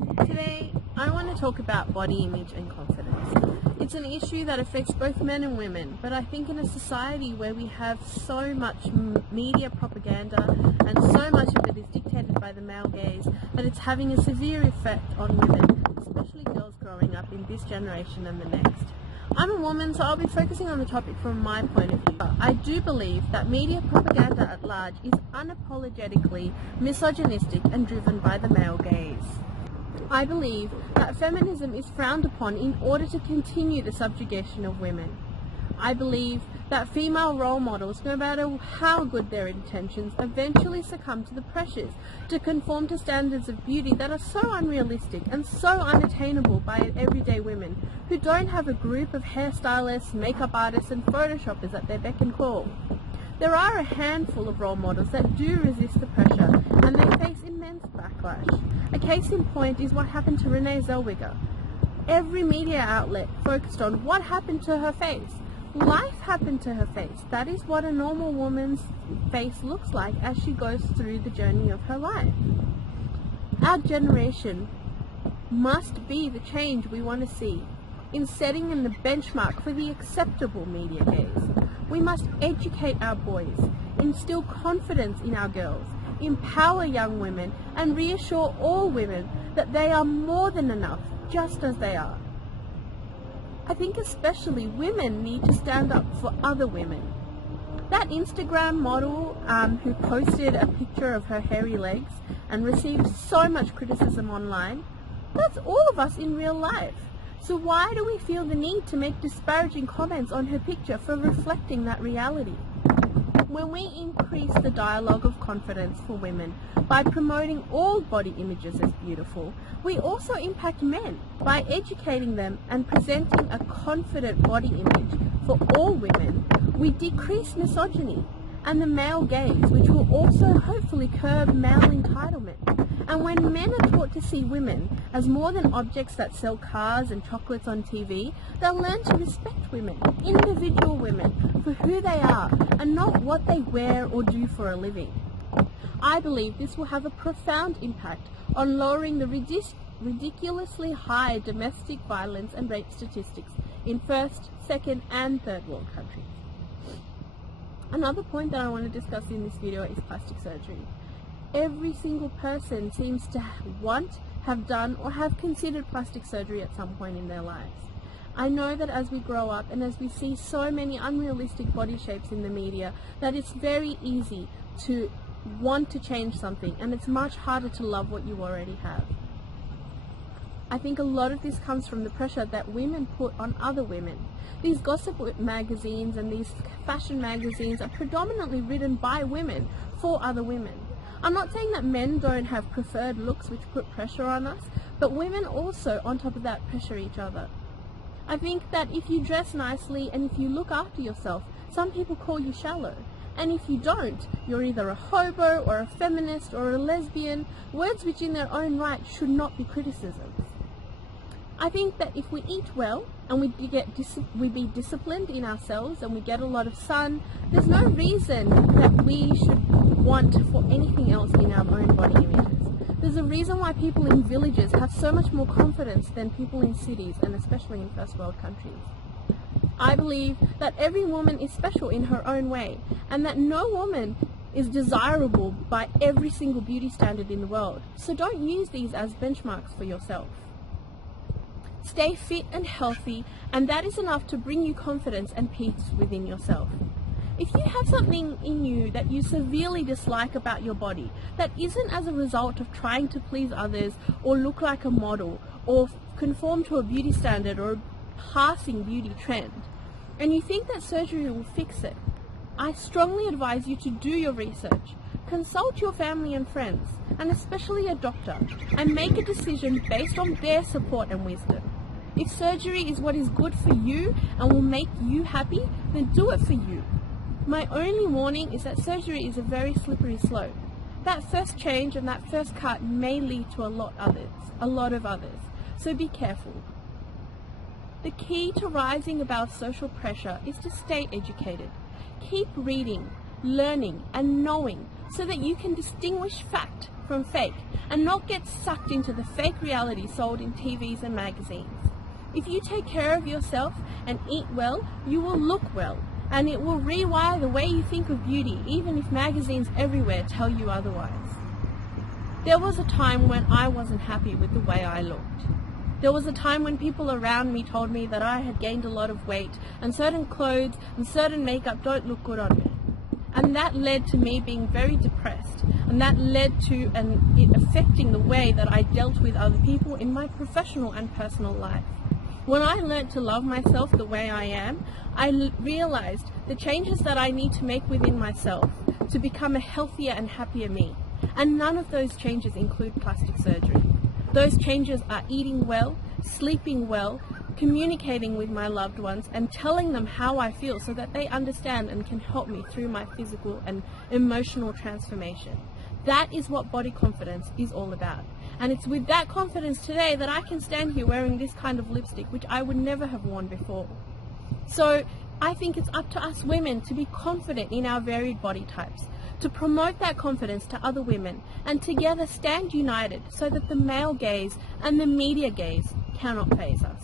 Today, I want to talk about body image and confidence. It's an issue that affects both men and women, but I think in a society where we have so much media propaganda and so much of it is dictated by the male gaze, that it's having a severe effect on women, especially girls growing up in this generation and the next. I'm a woman, so I'll be focusing on the topic from my point of view. I do believe that media propaganda at large is unapologetically misogynistic and driven by the male gaze. I believe that feminism is frowned upon in order to continue the subjugation of women. I believe that female role models, no matter how good their intentions, eventually succumb to the pressures to conform to standards of beauty that are so unrealistic and so unattainable by everyday women who don't have a group of hairstylists, makeup artists and photoshoppers at their beck and call. There are a handful of role models that do resist the pressure, and they face immense backlash. A case in point is what happened to Renee Zellweger. Every media outlet focused on what happened to her face. Life happened to her face. That is what a normal woman's face looks like as she goes through the journey of her life. Our generation must be the change we want to see in setting the benchmark for the acceptable media gaze. We must educate our boys, instill confidence in our girls, empower young women, and reassure all women that they are more than enough, just as they are. I think especially women need to stand up for other women. That Instagram model who posted a picture of her hairy legs and received so much criticism online, that's all of us in real life. So why do we feel the need to make disparaging comments on her picture for reflecting that reality? When we increase the dialogue of confidence for women by promoting all body images as beautiful, we also impact men by educating them and presenting a confident body image for all women. We decrease misogyny and the male gaze, which will also hopefully curb male entitlement. And when men are taught to see women as more than objects that sell cars and chocolates on TV, they'll learn to respect women, individual women, for who they are and not what they wear or do for a living. I believe this will have a profound impact on lowering the ridiculously high domestic violence and rape statistics in first, second and third world countries. Another point that I want to discuss in this video is plastic surgery. Every single person seems to want, have done or have considered plastic surgery at some point in their lives. I know that as we grow up and as we see so many unrealistic body shapes in the media, that it's very easy to want to change something, and it's much harder to love what you already have. I think a lot of this comes from the pressure that women put on other women. These gossip magazines and these fashion magazines are predominantly written by women for other women. I'm not saying that men don't have preferred looks which put pressure on us, but women also, on top of that, pressure each other. I think that if you dress nicely and if you look after yourself, some people call you shallow. And if you don't, you're either a hobo or a feminist or a lesbian, words which in their own right should not be criticisms. I think that if we eat well and we be disciplined in ourselves and we get a lot of sun, there's no reason that we should want for anything else in our own body images. There's a reason why people in villages have so much more confidence than people in cities, and especially in first world countries. I believe that every woman is special in her own way, and that no woman is desirable by every single beauty standard in the world. So don't use these as benchmarks for yourself. Stay fit and healthy, and that is enough to bring you confidence and peace within yourself. If you have something in you that you severely dislike about your body, that isn't as a result of trying to please others or look like a model or conform to a beauty standard or a passing beauty trend, and you think that surgery will fix it, I strongly advise you to do your research. Consult your family and friends, and especially a doctor, and make a decision based on their support and wisdom. If surgery is what is good for you and will make you happy, then do it for you. My only warning is that surgery is a very slippery slope. That first change and that first cut may lead to a lot of others, so be careful. The key to rising above social pressure is to stay educated. Keep reading, learning and knowing so that you can distinguish fact from fake and not get sucked into the fake reality sold in TVs and magazines. If you take care of yourself and eat well, you will look well, and it will rewire the way you think of beauty, even if magazines everywhere tell you otherwise. There was a time when I wasn't happy with the way I looked. There was a time when people around me told me that I had gained a lot of weight and certain clothes and certain makeup don't look good on me. And that led to me being very depressed, and that led to it affecting the way that I dealt with other people in my professional and personal life. When I learnt to love myself the way I am, I realized the changes that I need to make within myself to become a healthier and happier me. And none of those changes include plastic surgery. Those changes are eating well, sleeping well, communicating with my loved ones, and telling them how I feel so that they understand and can help me through my physical and emotional transformation. That is what body confidence is all about. And it's with that confidence today that I can stand here wearing this kind of lipstick, which I would never have worn before. So I think it's up to us women to be confident in our varied body types, to promote that confidence to other women, and together stand united so that the male gaze and the media gaze cannot faze us.